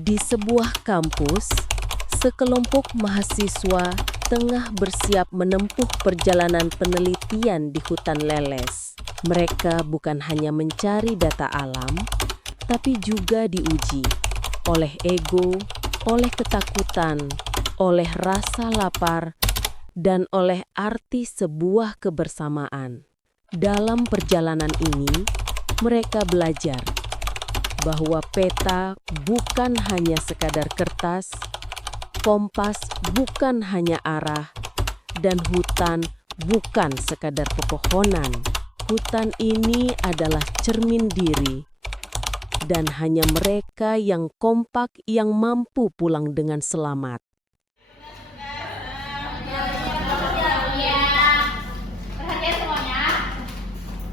Di sebuah kampus, sekelompok mahasiswa tengah bersiap menempuh perjalanan penelitian di hutan leles. Mereka bukan hanya mencari data alam, tapi juga diuji oleh ego, oleh ketakutan, oleh rasa lapar, dan oleh arti sebuah kebersamaan. Dalam perjalanan ini, mereka belajar bahwa peta bukan hanya sekadar kertas, kompas bukan hanya arah, dan hutan bukan sekadar pepohonan. Hutan ini adalah cermin diri, dan hanya mereka yang kompak yang mampu pulang dengan selamat. Perhatian semuanya.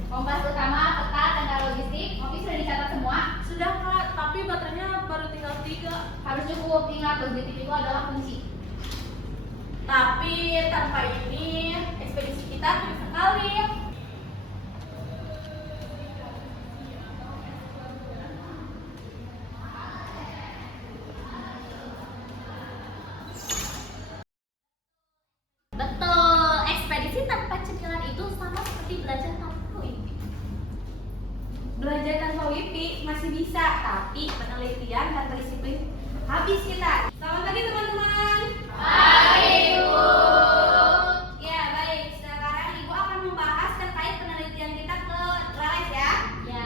Kompas utama, peta, tanda logistik, kopi sudah dicatat semua? Sudah Kak, tapi baterainya baru tinggal 3. Harus cukup, ingat logistik itu adalah kunci. Tapi tanpa ini ekspedisi kita sulit sekali. Betul, ekspedisi tanpa cemilan itu sama seperti belajar tanpa wifi. Belajar tanpa wifi masih bisa, tapi penelitian tanpa disiplin habis kita. Selamat pagi teman-teman. Pagi, Ibu. Ya baik, sekarang Ibu akan membahas terkait penelitian kita ke leles ya. Ya.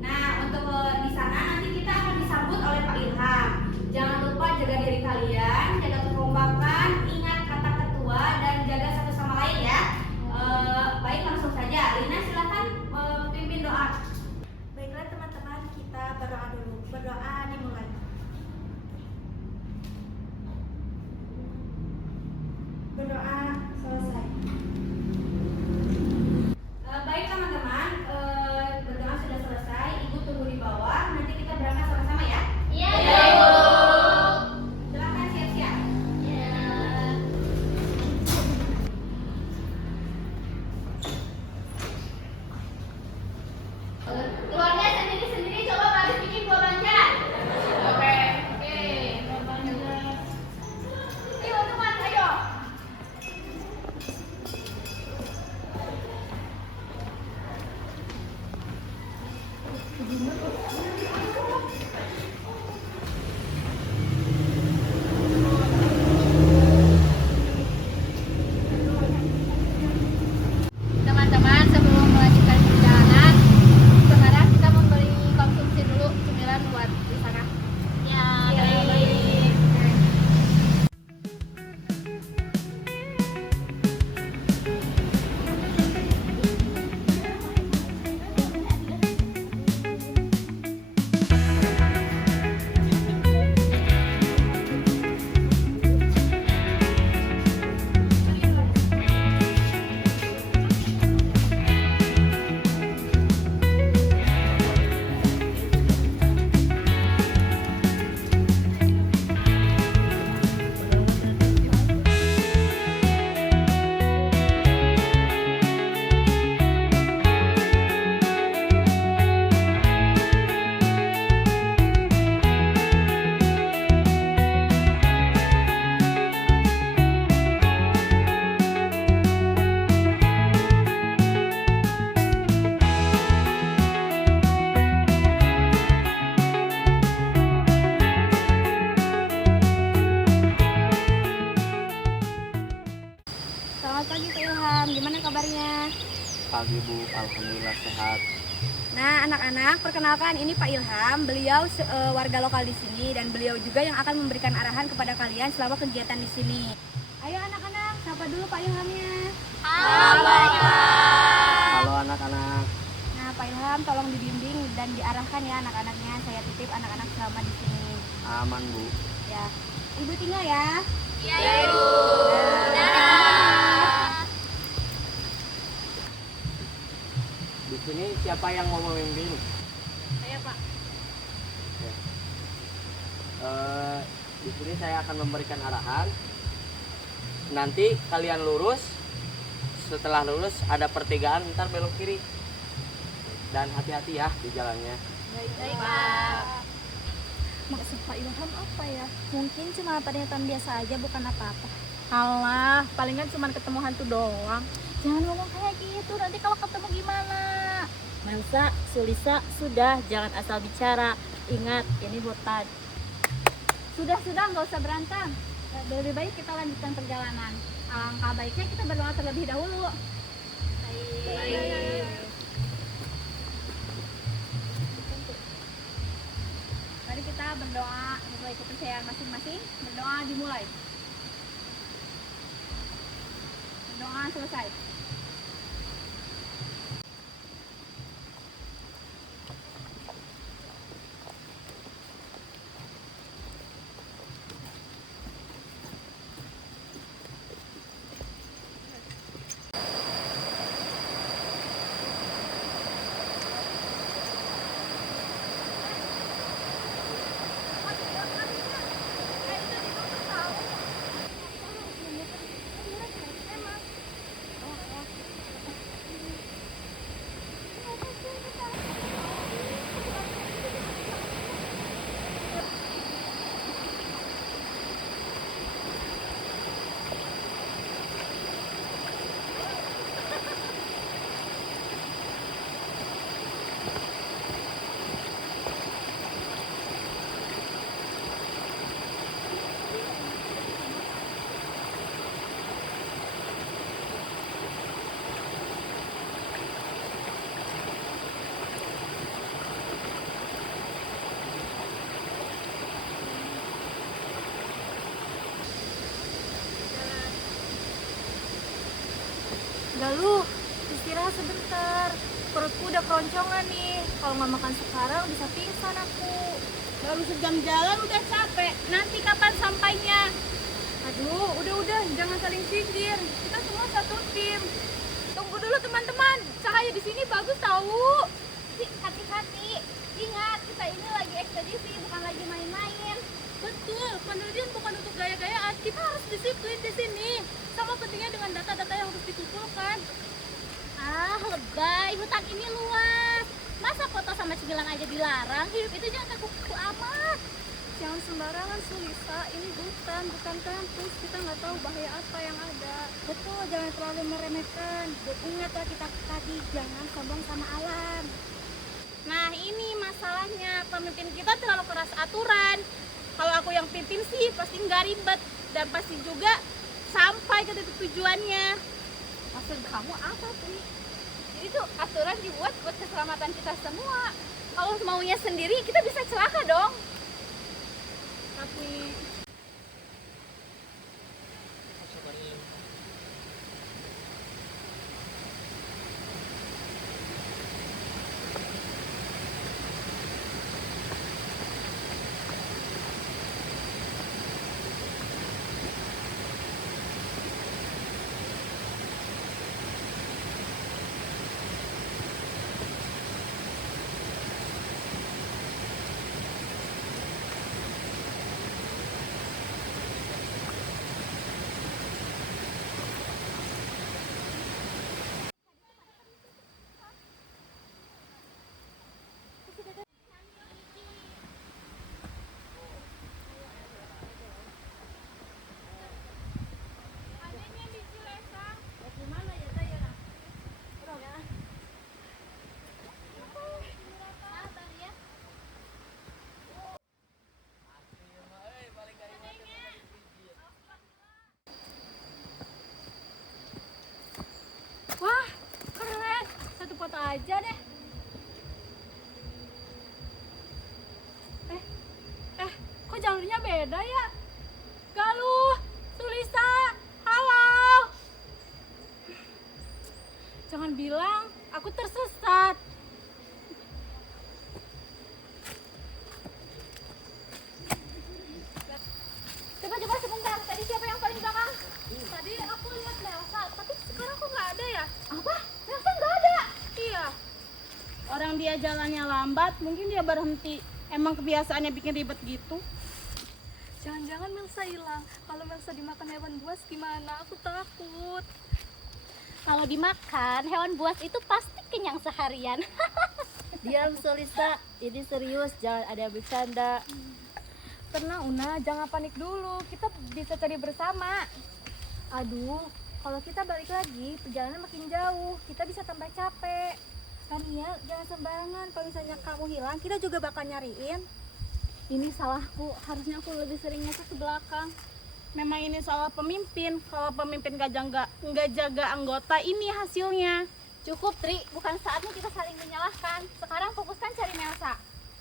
Nah, untuk di sana nanti kita akan disambut oleh Pak Ilham. Jangan lupa jaga diri kalian, jaga kekompakan, ingat kata ketua dan jaga satu sama lain ya. Baik, langsung saja. Lina silakan pimpin doa. Baiklah teman-teman, kita berdoa dulu. Berdoa dimulai. Berdoa selesai. Baik teman-teman, berdoa sudah selesai. Ibu tunggu di bawah. Nanti kita berangkat sama-sama ya. Iya, Ibu. Silakan siap-siap. Ya. Keluarnya sendiri-sendiri, coba baris bikin 2 banjar. Oke. Ayo teman, ayo. Teman-teman, sebelum melanjutkan perjalanan, sekarang kita membeli konsumsi dulu cemilan buat di sana. Ya, baik. Selamat pagi Pak Ilham, gimana kabarnya? Pagi Bu, alhamdulillah sehat. Nah, anak-anak, perkenalkan ini Pak Ilham. Beliau warga lokal di sini dan beliau juga yang akan memberikan arahan kepada kalian selama kegiatan di sini. Ayo anak-anak, sapa dulu Pak Ilhamnya. Halo anak-anak. Nah, Pak Ilham tolong dibimbing dan diarahkan ya anak-anaknya. Saya titip anak-anak selama di sini. Aman Bu. Ya. Ibu tinggal ya. Iya, Ibu. Di sini siapa yang mau memimpin? Saya Pak. Di sini saya akan memberikan arahan. Nanti kalian lurus. Setelah lurus ada pertigaan, ntar belok kiri. Dan hati-hati ya di jalannya. Baik, Pak. Maksud Pak Ilham apa ya? Mungkin cuma pernyataan biasa aja, bukan apa-apa. Alah, palingan cuma ketemu hantu doang. Jangan ngomong kayak gitu, nanti kalau ketemu gimana? Melsa, Sulisa, sudah jangan asal bicara. Ingat, ini hutan. Sudah, nggak usah berantem. Lebih baik kita lanjutkan perjalanan. Alangkah baiknya kita berdoa terlebih dahulu. Baik. Mari kita berdoa sesuai kepercayaan masing-masing. Berdoa dimulai. Berdoa selesai. Galuh, istirahat sebentar. Perutku udah keroncongan nih. Kalau nggak makan sekarang bisa pingsan aku. Baru sejam jalan udah capek. Nanti kapan sampainya? Aduh, udah, jangan saling sindir. Kita semua satu tim. Tunggu dulu teman-teman. Cahaya di sini bagus tahu. Hati-hati. Ingat, kita ini lagi ekspedisi, bukan lagi main-main. Betul, penelitian bukan untuk gaya-gayaan. Kita harus disiplin di sini. Sama pentingnya dengan data-data yang harus dikumpulkan. Ah, lebay. Hutan ini luas. Masa foto sama cemilan aja dilarang? Hidup itu jangan terkuku amat. Jangan sembarangan, Sulisa. Ini hutan, bukan kampus. Kita nggak tahu bahaya apa yang ada. Betul, jangan terlalu meremehkan. Dan ingatlah kita tadi, jangan sombong sama alam. Nah, ini masalahnya. Pemimpin kita terlalu keras aturan. Kalau aku yang pimpin sih pasti nggak ribet. Dan pasti juga sampai ke titik tujuannya. Maksud kamu apa sih? Jadi tuh aturan dibuat buat keselamatan kita semua. Kalau maunya sendiri kita bisa celaka dong. Tapi Wah, keren. Satu foto aja deh. Kok jalurnya beda ya? Galuh, Sulisa, halo. Jangan bilang aku tersesat. coba sebentar. Tadi siapa yang paling belakang? Tadi aku lihat Melsa, tapi sekarang kok nggak ada ya? Apa? Melsa nggak ada? Iya. Orang dia jalannya lambat, mungkin dia berhenti. Emang kebiasaannya bikin ribet gitu. Jangan-jangan Melsa hilang. Kalau Melsa dimakan hewan buas gimana? Aku takut. Kalau dimakan, hewan buas itu pasti kenyang seharian. Diam, Sulisa. Ini serius, jangan ada yang bercanda. Tenang Una, jangan panik dulu. Kita bisa cari bersama. Aduh, kalau kita balik lagi, perjalanan makin jauh. Kita bisa tambah capek. Tania, jangan sembarangan. Kalau misalnya kamu hilang, kita juga bakal nyariin. Ini salahku, harusnya aku lebih sering ngecek ke belakang. Memang ini salah pemimpin. Kalau pemimpin nggak jaga anggota, ini hasilnya. Cukup Tri, bukan saatnya kita saling menyalahkan. Sekarang fokuskan cari Melsa.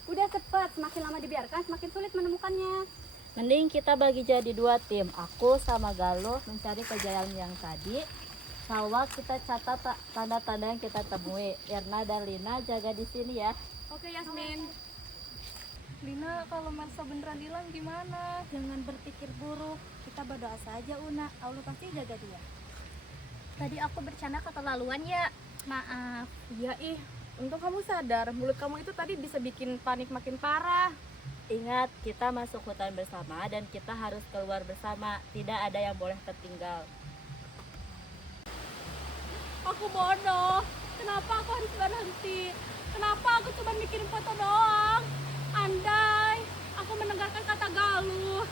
Udah cepet, semakin lama dibiarkan, semakin sulit menemukannya. Mending kita bagi jadi 2 tim. Aku sama Galuh mencari kejayaan yang tadi. Salwa kita catat tanda-tanda yang kita temui. Irna dan Lina jaga di sini ya. Oke Yasmin. Lina, kalau Melsa beneran hilang gimana? Jangan berpikir buruk. Kita berdoa saja Una, Allah pasti jaga dia. Tadi aku bercanda keterlaluan ya. Maaf. Iya untung kamu sadar. Mulut kamu itu tadi bisa bikin panik makin parah. Ingat, kita masuk hutan bersama dan kita harus keluar bersama. Tidak ada yang boleh tertinggal. Aku bodoh. Kenapa aku harus berhenti? Kenapa aku cuma mikirin foto doang? Andai aku mendengarkan kata Galuh.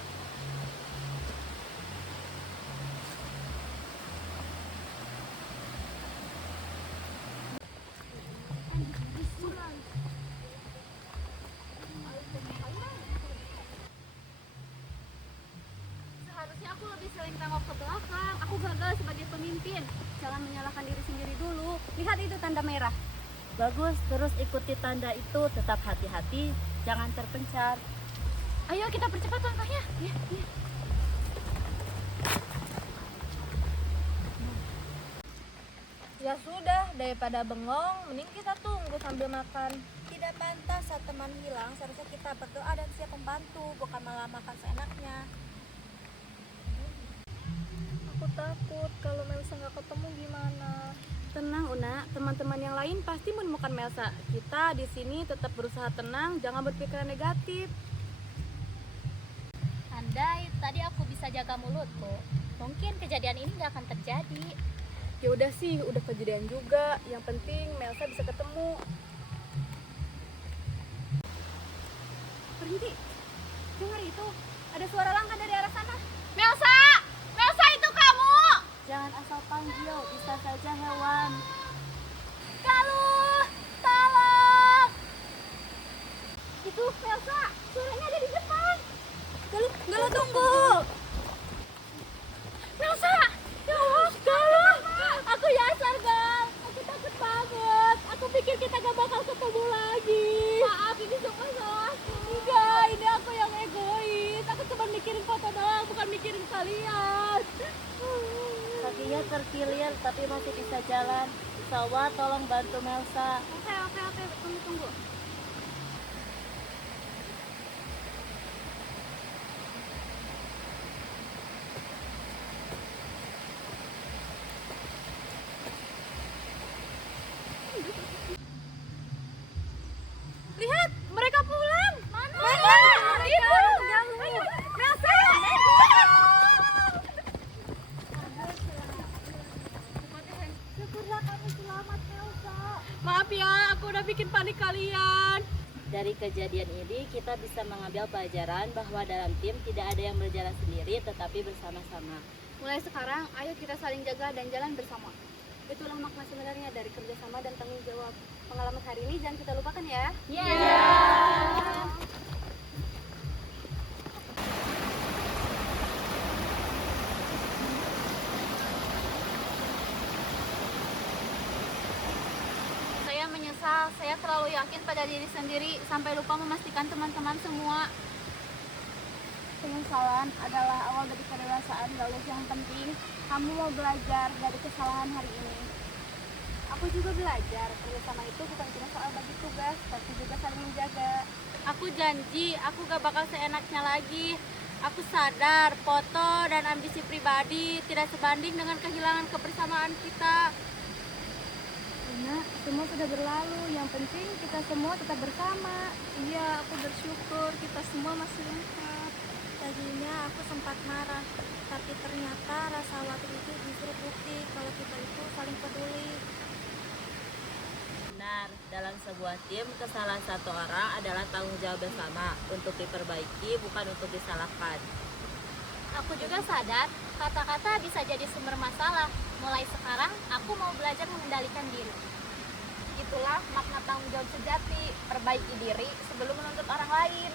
Seharusnya aku lebih sering tengok ke belakang. Aku gagal sebagai pemimpin. Jangan menyalahkan diri sendiri dulu. Lihat itu tanda merah. Bagus, terus ikuti tanda itu. Tetap hati-hati, jangan terpencar. Ayo kita percepat langkahnya. Ya. Ya sudah, daripada bengong, mending kita tunggu sambil makan. Tidak pantas saat teman hilang, seharusnya kita berdoa dan siap membantu, bukan malah makan seenaknya. Aku takut kalau Melsa nggak ketemu gimana. Tenang Una, teman-teman yang lain pasti menemukan Melsa. Kita di sini tetap berusaha tenang, jangan berpikiran negatif. Andai tadi aku bisa jaga mulutku, mungkin kejadian ini nggak akan terjadi. Ya udah sih, udah kejadian juga. Yang penting Melsa bisa ketemu. Berhenti, dengar itu, ada suara langkah dari arah sana. Melsa! Melsa itu kamu! Jangan asal panggil, bisa saja hewan. Galuh! Tolong! Itu Melsa, suaranya ada di depan. Galuh tunggu. Melsa! Ya Allah, Galuh! Aku nyasar, Gal. Aku takut banget. Aku pikir kita gak bakal ketemu lagi. Maaf, ini semua salahku. Enggak, ini aku yang egois. Aku cuma mikirin foto doang, bukan mikirin kalian. Kakinya terkilir tapi masih bisa jalan. Salwa, tolong bantu Melsa. Oke, tunggu. Lihat, mereka pulang. Mana? Itu. Melsa! Syukurlah kamu selamat Melsa. Maaf ya, aku udah bikin panik kalian. Dari kejadian ini kita bisa mengambil pelajaran bahwa dalam tim tidak ada yang berjalan sendiri tetapi bersama-sama. Mulai sekarang, ayo kita saling jaga dan jalan bersama. Itulah makna sebenarnya dari kerjasama dan tanggung jawab. Pengalaman hari ini jangan kita lupakan ya. Saya menyesal, saya terlalu yakin pada diri sendiri sampai lupa memastikan teman-teman semua. Penyesalan adalah awal dari kedewasaan, Galuh. Yang penting kamu mau belajar dari kesalahan hari ini. Aku juga belajar, kerjasama itu bukan cuma soal bagi tugas, tapi juga saling menjaga. Aku janji, aku gak bakal seenaknya lagi. Aku sadar, foto dan ambisi pribadi tidak sebanding dengan kehilangan kebersamaan kita. Lina, semua sudah berlalu, yang penting kita semua tetap bersama. Iya, aku bersyukur kita semua masih lengkap. Tadinya aku sempat marah, tapi ternyata rasa waktu itu justru bukti kalau kita itu saling peduli. benar. Dalam sebuah tim, kesalahan satu orang adalah tanggung jawab bersama untuk diperbaiki, bukan untuk disalahkan. Aku juga sadar, kata-kata bisa jadi sumber masalah. Mulai sekarang, aku mau belajar mengendalikan diri. Itulah makna tanggung jawab sejati, perbaiki diri sebelum menuntut orang lain.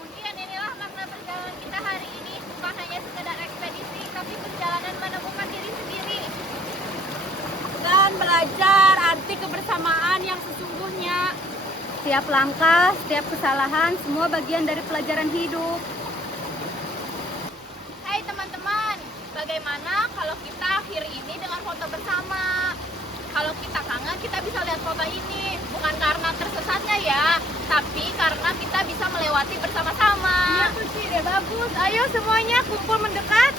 Mungkin inilah makna perjalanan kita hari ini, bukan hanya sekedar ekspedisi, tapi perjalanan menemukan diri sendiri. Dan belajar arti kebersamaan yang sesungguhnya. Setiap langkah, setiap kesalahan, semua bagian dari pelajaran hidup. Hai teman-teman, bagaimana kalau kita akhiri ini dengan foto bersama? Kalau kita kangen, kita bisa lihat foto ini. Bukan karena tersesatnya ya, tapi karena kita bisa melewati bersama-sama. Iya tuh sih, bagus. Ayo semuanya kumpul mendekat.